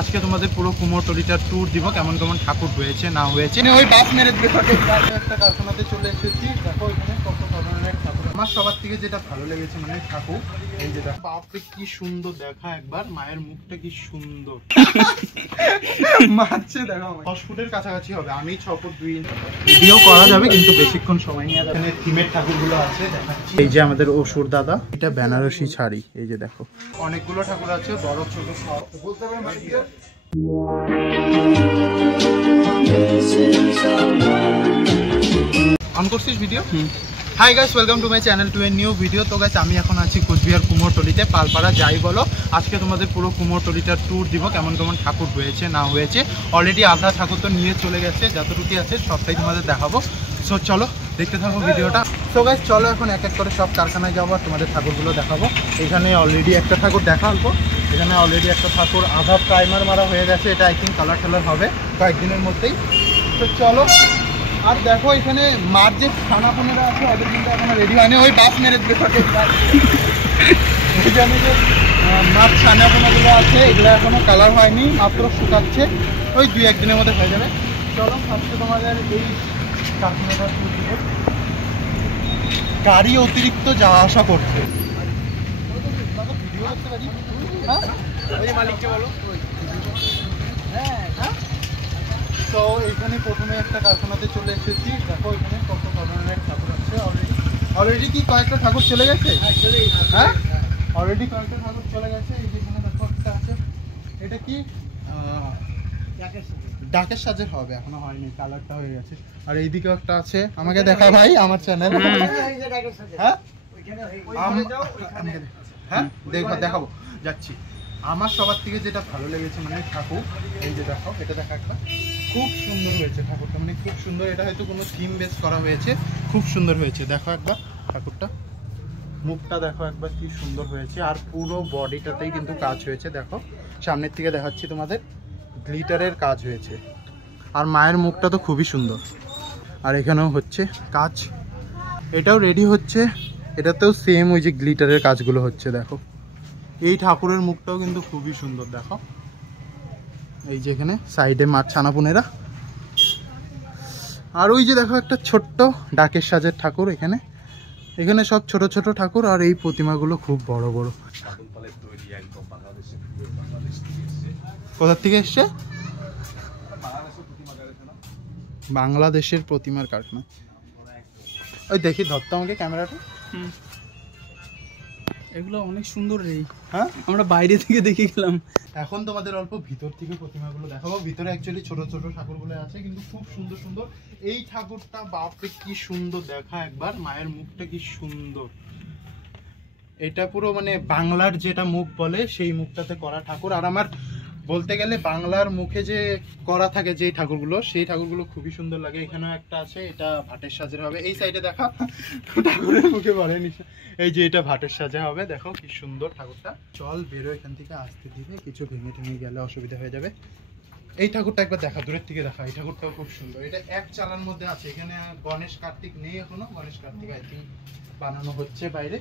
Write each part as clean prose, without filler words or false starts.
আজকে তোমাদের পুরো কুমোরটুলিটার ট্যুর দিব, কেমন কেমন ঠাকুর হয়েছে না হয়েছে। ওই বাস মেরে একটা কারখানাতে চলে এসেছি। দেখো এখানে কত ধরনের ঠাকুর। আমার সবার থেকে যেটা ভালো লেগেছে মানে ঠাকুর, এই যেটা বাপরে কি সুন্দর দেখা, একবার মায়ের মুখটা কি সুন্দর মারছে দেখো। 10 ফুটের কাছাকাছি হবে, আমি 6 ফুট 2 ইঞ্চি। ভিডিও করা যাবে কিন্তু বেশিক্ষণ সময় নিয়ে যাবে। এখানে থিমের ঠাকুরগুলো আছে দেখাচ্ছি। এই যে আমাদের অসুর দাদা, এটা বেনারসি শাড়ি, এই যে দেখো অনেকগুলো ঠাকুর আছে, বড় ছোট সব। বলতে পারেন মালিককে অন করছিস video. Hi guys, welcome to my channel to a new video. তো গাইস আমি এখন আছি কোচবিহার কুমোরটুলিতে, পালপাড়া যাই বলো। আজকে তোমাদের পুরো কুমোরটুলিটার ট্যুর দিব, কেমন কেমন ঠাকুর হয়েছে না হয়েছে। অলরেডি আধা ঠাকুর তো নিয়ে চলে গেছে, যতটুকু আছে সবটাই তোমাদের দেখাবো। সো চলো দেখতে থাকো ভিডিওটা। সো গাইস চলো এখন এক এক করে সব কারখানায় যাবো আর তোমাদের ঠাকুরগুলো দেখাবো। এখানে অলরেডি একটা ঠাকুর দেখাবো। এখানে অলরেডি একটা ঠাকুর আধা প্রাইমার মারা হয়ে গেছে, এটা আই থিঙ্ক কালার টালার হবে কয়েকদিনের মধ্যেই। তো চলো। আর দেখো এখানে মার যে ছানাপোনারা আছে ওদের কিন্তু এখনো রেডি হয়নি, ওই বাস মেরে এখানে যে মার ছানাপোনাগুলো আছে এগুলো এখনো কালার হয়নি, মাত্র শুকাচ্ছে, ওই 2-1 দিনের মধ্যে হয়ে যাবে। চলো ফার্স্টে তোমাদের এই কারখানাটা গাড়ি অতিরিক্ত যাওয়া আসা করছে। ভিডিও করতে পারি? হ্যাঁ ওই মালিককে বলো। হ্যাঁ হ্যাঁ। তো এখানে প্রথমে একটা কারখানাতে চলে এসেছি। দেখো এখানে কত ধরনের ঠাকুর আছে। অলরেডি কি কয়েকটা ঠাকুর চলে গেছে? হ্যাঁ অলরেডি কয়েকটা ঠাকুর চলে গেছে। এই যেখানে দেখো একটা আছে, এটা কি ডাকের সাজের হবে, এখনো হয়নি, কালারটা হয়ে গেছে। আর এইদিকে একটা আছে, আমাকে দেখা ভাই আমার চ্যানেল। হ্যাঁ হ্যাঁ দেখাবো যাচ্ছি। আমার সবার থেকে যেটা ভালো লেগেছে মানে ঠাকুর, এই যে দেখো এটা দেখা একটা খুব সুন্দর হয়েছে ঠাকুরটা, মানে খুব সুন্দর। এটা হয়তো কোনো থিম বেস করা হয়েছে, খুব সুন্দর হয়েছে। দেখো একবার ঠাকুরটা, মুখটা দেখো একবার কি সুন্দর হয়েছে। আর পুরো বডিটাতেই কিন্তু কাজ হয়েছে। দেখো সামনের থেকে দেখাচ্ছি তোমাদের, গ্লিটারের কাজ হয়েছে। আর মায়ের মুখটা তো খুবই সুন্দর। আর এখানেও হচ্ছে কাজ, এটাও রেডি হচ্ছে, এটাতেও সেম ওই যে গ্লিটারের কাজগুলো হচ্ছে। দেখো এই ঠাকুরের মুখটাও কিন্তু খুবই সুন্দর। দেখো এই যে এখানে সাইডে মাছ ছানাপুনেরা। আর ওই যে দেখো একটা ছোট্ট ডাকের সাজের ঠাকুর। এখানে এখানে সব ছোট ছোট ঠাকুর, আর এই প্রতিমাগুলো খুব বড় বড়। কোথা থেকে এসছে? বাংলাদেশের প্রতিমার কারখানা। ওই দেখি ধরতে আমাকে ক্যামেরাটা। এগুলো অনেক সুন্দর রে। হ্যাঁ আমরা বাইরে থেকে দেখে গেলাম, এখন তোমাদের অল্প ভিতর থেকে প্রতিমাগুলো দেখাবো। ভিতরে অ্যাকচুয়ালি ছোট ছোট ঠাকুরগুলো আছে কিন্তু খুব সুন্দর সুন্দর। এই ঠাকুরটা বাপরে কি সুন্দর দেখা, একবার মায়ের মুখটা কি সুন্দর। এটা পুরো মানে বাংলার যেটা মুখ বলে সেই মুখটাতে করা ঠাকুর। আর আমার বলতে গেলে বাংলার মুখে যে করা থাকে যে ঠাকুরগুলো, সেই ঠাকুরগুলো খুবই সুন্দর লাগে। এখানেও একটা আছে, এটা ভাটের সাজের হবে। এই সাইডে দেখা ঠাকুরের মুখে বলেনি, এই যে এটা ভাটের সাজে হবে। দেখো কি সুন্দর ঠাকুরটা। চল বেরো এখান থেকে, আসতে দিবে, কিছু ভেঙে টেঙে গেলে অসুবিধা হয়ে যাবে। এই ঠাকুরটা একবার দেখা, দূরের থেকে দেখা। এই ঠাকুরটাও খুব সুন্দর। এটা এক চালার মধ্যে আছে। এখানে গণেশ কার্তিক নেই এখনো, গণেশ কার্তিক আই থিঙ্ক বানানো হচ্ছে বাইরে।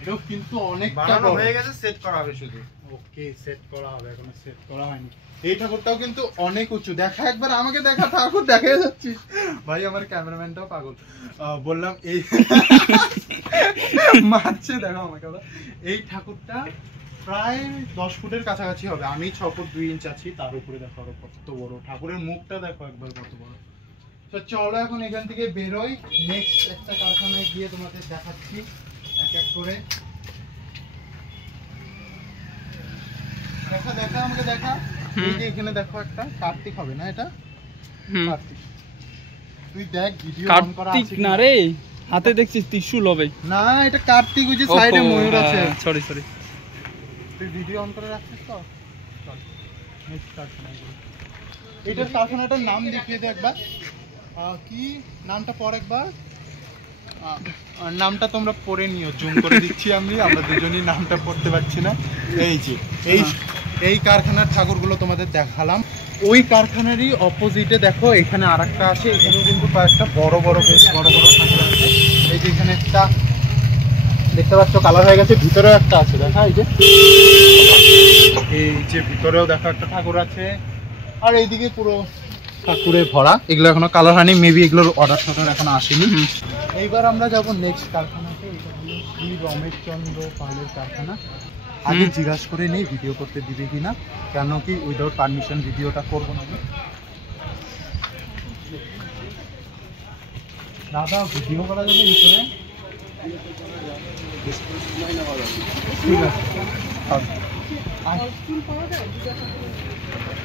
এটাও কিন্তু অনেকটা হয়ে গেছে, সেট করা হবে শুধু। ওকে সেট করা হবে, এখনো সেট করা হয়নি। এই ঠাকুরটাও কিন্তু অনেক উঁচু। দেখা একবার আমাকে দেখা, ঠাকুর দেখা যাচ্ছিস ভাই। আমার ক্যামেরাম্যানটাও পাগল, বললাম এই মারছে দেখো আমাকে। এই ঠাকুরটা প্রায় 10 ফুটের কাছাকাছি হবে, আমি 6 ফুট 2 ইঞ্চ আছি। তার উপরে দেখো আরো কত বড় ঠাকুরের মুখটা, দেখো একবার কত বড়। তো চলো এখন এখান থেকে বেরোই, নেক্সট একটা কারখানায় গিয়ে তোমাদের দেখাচ্ছি এক এক করে। দেখা দেখা আমাকে দেখা। এই যে এখানে দেখো একটা কার্তিক হবে না, এটা কার্তিক। তুই দেখ ভিডিও অন করা আছে কার্তিক না রে, হাতে দেখছিস ত্রিশূল হবে না, এটা কার্তিক। ওই যে সাইডে ময়ূর আছে। সরি তুই ভিডিও অন করে রাখছিস তো। চল নেক্সট কারখানা। এইটার কারখানাটার নাম দেখিয়ে দে একবার, কি নামটা পর একবার। নামটা তোমরা পড়ে নিও, জুম করে দিচ্ছি আমরা দুজনই নামটা পড়তে পারছি না। এই যে এই কারখানার ঠাকুরগুলো তোমাদের দেখালাম। ওই কারখানারই অপোজিটে দেখো এখানে আরেকটা আছে। এখানেও কিন্তু কয়েকটা বড় বড়, বেশ বড় বড় ঠাকুর আছে। এই যে এখানে একটা দেখতে পাচ্ছ কালার হয়ে গেছে। ভিতরেও একটা আছে দেখা, এই যে ভিতরেও দেখা একটা ঠাকুর আছে। আর এইদিকে পুরো ঠাকুরে ভরা, এগুলো এখনো কালার হয়নি, মেবি এগুলোর অর্ডার টর্ডার এখনো আসেনি। এইবার আমরা যাব নেক্সট কারখানাতে, এটা হলো শ্রী রমেশচন্দ্র পালের কারখানা। আগে জিজ্ঞাসা করে নেই ভিডিও করতে দিবে কিনা, কেন কি উইদাউট পারমিশন ভিডিওটা করবো না। দাদা ভিডিও করা যাবে ভিতরে? ঠিক আছে,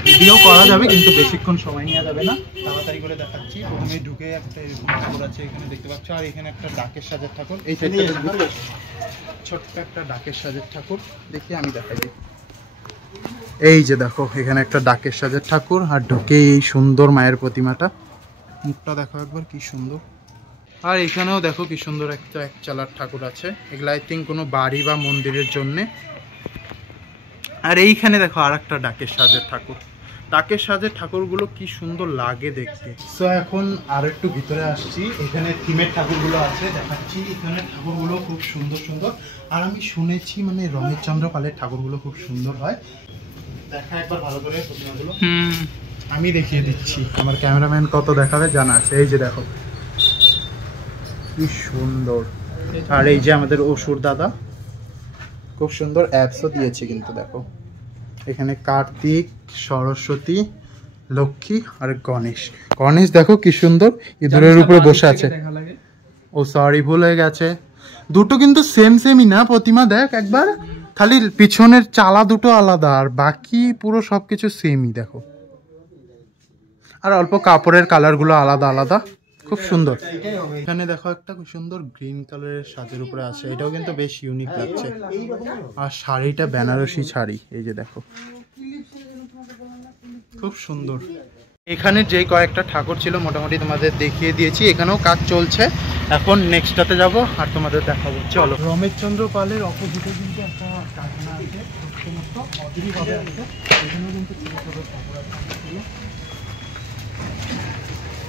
ভিডিও করা যাবে কিন্তু বেশিক্ষণ সময় নেওয়া যাবে না, তাড়াতাড়ি করে দেখাচ্ছি। প্রথমে ঢুকে একটা এরকম ঠাকুর আছে এখানে দেখতে পাচ্ছ, আর এখানে একটা ডাকের সাজের ঠাকুর, এই সাইডে ছোট্ট একটা ডাকের সাজের ঠাকুর। দেখি আমি দেখাই দিই, এই যে দেখো এখানে একটা ডাকের সাজের ঠাকুর, আর ঢুকে এই সুন্দর মায়ের প্রতিমাটা, মুখটা দেখো একবার কি সুন্দর। আর এখানেও দেখো কি সুন্দর একটা এক চালার ঠাকুর আছে, এগুলো আই থিঙ্ক কোনো বাড়ি বা মন্দিরের জন্যে। আর এইখানে দেখো আর একটা ডাকের সাজের ঠাকুর, ডাকের সাজের ঠাকুরগুলো কি সুন্দর লাগে দেখতে। সো এখন আর একটু ভিতরে আসছি, এখানে থিমের ঠাকুরগুলো আছে দেখাচ্ছি। এখানে ঠাকুরগুলো খুব সুন্দর সুন্দর, আর আমি শুনেছি মানে রমেশচন্দ্র পালের ঠাকুরগুলো খুব সুন্দর হয়। দেখা একবার ভালো করে প্রতিমাগুলো, আমি দেখিয়ে দিচ্ছি, আমার ক্যামেরাম্যান কত দেখাবে জানা আছে। এই যে দেখো কি সুন্দর, আর এই যে আমাদের অসুর দাদা খুব সুন্দর অ্যাপসও দিয়েছে কিন্তু দেখো, এখানে কার্তিক, সরস্বতী, লক্ষ্মী আর গণেশ। গণেশ দেখো কি সুন্দর ইঁদুরের উপরে বসে আছে। ও সরি, ভুল হয়ে গেছে, দুটো কিন্তু সেম সেমই না প্রতিমা, দেখ একবার, খালি পিছনের চালা দুটো আলাদা, আর বাকি পুরো সবকিছু সেমই দেখো। আর অল্প কাপড়ের কালারগুলো আলাদা আলাদা, খুব সুন্দর। এখানে দেখো একটা খুব সুন্দর গ্রিন কালারের সাজের উপরে আছে, এটাও কিন্তু বেশ ইউনিক লাগছে। আর শাড়িটা বেনারসি শাড়ি, এই যে দেখো খুব সুন্দর। এখানে যে কয়েকটা ঠাকুর ছিল মোটামুটি তোমাদের দেখিয়ে দিয়েছি, এখানেও কাজ চলছে। এখন নেক্সটটাতে যাব আর তোমাদের দেখাবো, চলো। রমেশচন্দ্র পালের অপোজিটে কিন্তু একটা কারখানা আছে, সমস্ত অদূরভাবে আছে, এখানেও কিন্তু ছোটো ছোটো ঠাকুর আছে।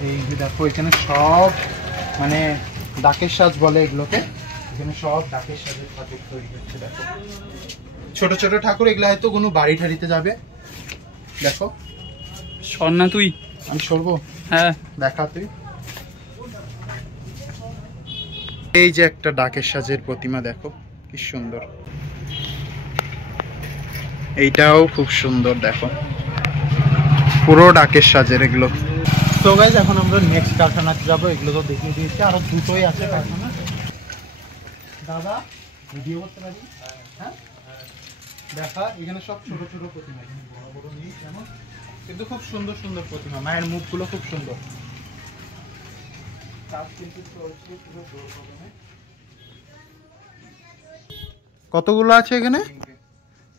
এই যে দেখো এখানে সব মানে ডাকের সাজ বলে এগুলোকে, এখানে সব ডাকের সাজের ঠাকুর তৈরি হচ্ছে। দেখো ছোট ছোট ঠাকুর, এগুলো হয়তো কোনো বাড়ি ঠাড়িতে যাবে। দেখো সর না তুই, আমি সরবো, হ্যাঁ দেখা তুই। এই যে একটা ডাকের সাজের প্রতিমা দেখো কি সুন্দর, এইটাও খুব সুন্দর দেখো, পুরো ডাকের সাজের এগুলো। তো গাইজ এখন আমরা নেক্সট কারখানাতে যাবো, এগুলো তো দেখিয়ে দিয়েছি, আরো দুটোই আছে কারখানা। দাদা ভিডিও করতে পারি? হ্যাঁ দেখা, এখানে সব ছোট ছোট প্রতিমা, বড় বড় নেই কেমন, কিন্তু খুব সুন্দর সুন্দর প্রতিমা, মায়ের মুখগুলো খুব সুন্দর। কতগুলো আছে এখানে?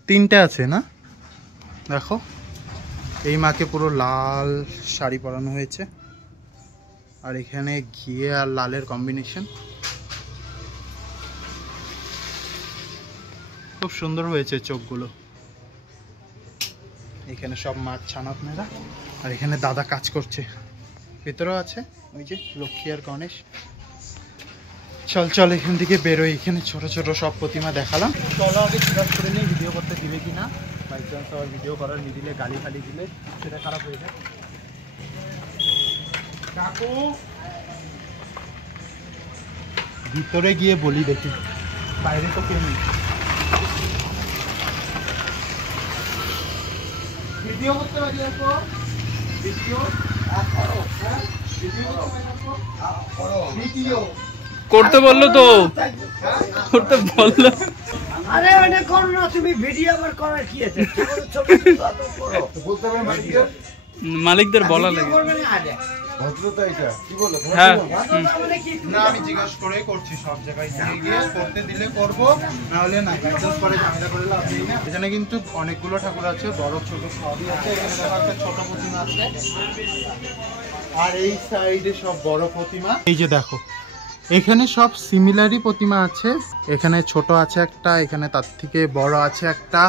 তিনটে আছে না? দেখো এই মাকে পুরো লাল শাড়ি পরানো হয়েছে, আর এখানে ঘিয়ে আর লালের কম্বিনেশন খুব সুন্দর হয়েছে চোখগুলো। এখানে সব মাঠ ছানাত মেয়েরা, আর এখানে দাদা কাজ করছে, ভেতরেও আছে ওই যে লক্ষ্মী আর গণেশ। চল চল এখান থেকে বেরোই, এখানে ছোট ছোট সব প্রতিমা দেখালাম। চলো আগে জিজ্ঞাসা করে নিই ভিডিও করতে দিবে কিনা, বাই চান্স আবার ভিডিও করার নি দিলে, গালি ফালি দিলে সেটা খারাপ হয়ে যায়। কাকু ভিতরে গিয়ে বলি দেখি, বাইরে তো কেউ নেই। ভিডিও করতে পারি দেখো, ভিডিও ভিডিও করতে বললো তো, করতে বললো। আরে ওটা করো না তুমি, ভিডিও আবার করার কি আছে? মালিকদের বলা লাগে। হ্যাঁ না, আমি জিজ্ঞাসা করে করছি, সব জায়গায় গিয়ে করতে দিলে করবো, নাহলে না লাইসেন্স করে ঝামেলা করে লাভ নেই না। এখানে কিন্তু অনেকগুলো ঠাকুর আছে, বড় ছোট সবই আছে। এখানে দেখো একটা ছোট প্রতিমা আছে, আর এই সাইডে সব বড় প্রতিমা। এই যে দেখো এখানে সব সিমিলারই প্রতিমা আছে, এখানে ছোট আছে একটা, এখানে তার থেকে বড় আছে একটা,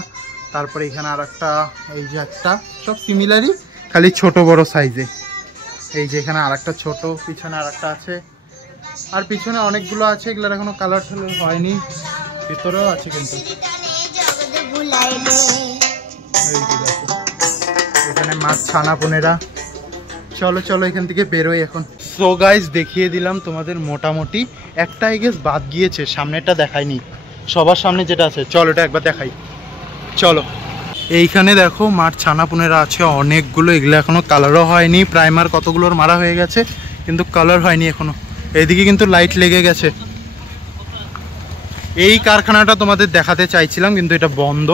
তারপরে এখানে আর একটা, এই যে একটা, সব সিমিলারই খালি ছোট বড় সাইজে। এই যে এখানে আর একটা ছোট, পিছনে আর একটা আছে, আর পিছনে অনেকগুলো আছে, এগুলোর এখনো কালার টালার হয়নি, ভিতরেও আছে কিন্তু। এই যে দেখো, এখানে মাছ ছানা পোনেরা। চলো চলো এখান থেকে বেরোই এখন। সো গাইস দেখিয়ে দিলাম তোমাদের মোটামুটি, একটা আই গেস বাদ গিয়েছে, সামনেটা দেখাইনি, সবার সামনে যেটা আছে, চলো এটা একবার দেখাই। চলো এইখানে দেখো মাছ ছানা পোনেরা আছে অনেকগুলো, এগুলো এখনো কালারও হয়নি, প্রাইমার কতগুলোর মারা হয়ে গেছে কিন্তু কালার হয়নি এখনো। এইদিকে কিন্তু লাইট লেগে গেছে। এই কারখানাটা তোমাদের দেখাতে চাইছিলাম কিন্তু এটা বন্ধ,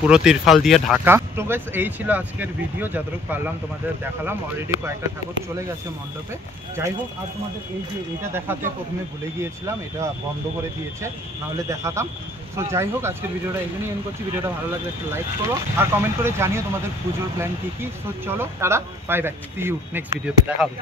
পুরো তিরফাল দিয়ে ঢাকা। তো গাইস এই ছিল আজকের ভিডিও, যতটুকু পারলাম তোমাদের দেখালাম। অলরেডি কয়েকটা ঠাকুর চলে গেছে মণ্ডপে। যাই হোক, আর তোমাদের এই যে এটা দেখাতে প্রথমে ভুলে গিয়েছিলাম, এটা বন্ধ করে দিয়েছে, নাহলে দেখাতাম। তো যাই হোক, আজকের ভিডিওটা এখানেই এন্ড করছি। ভিডিওটা ভালো লাগলে একটা লাইক করো আর কমেন্ট করে জানিও তোমাদের পুজোর প্ল্যান কী কী। তো চলো tata, bye bye, see you next ভিডিওতে, দেখা হবে।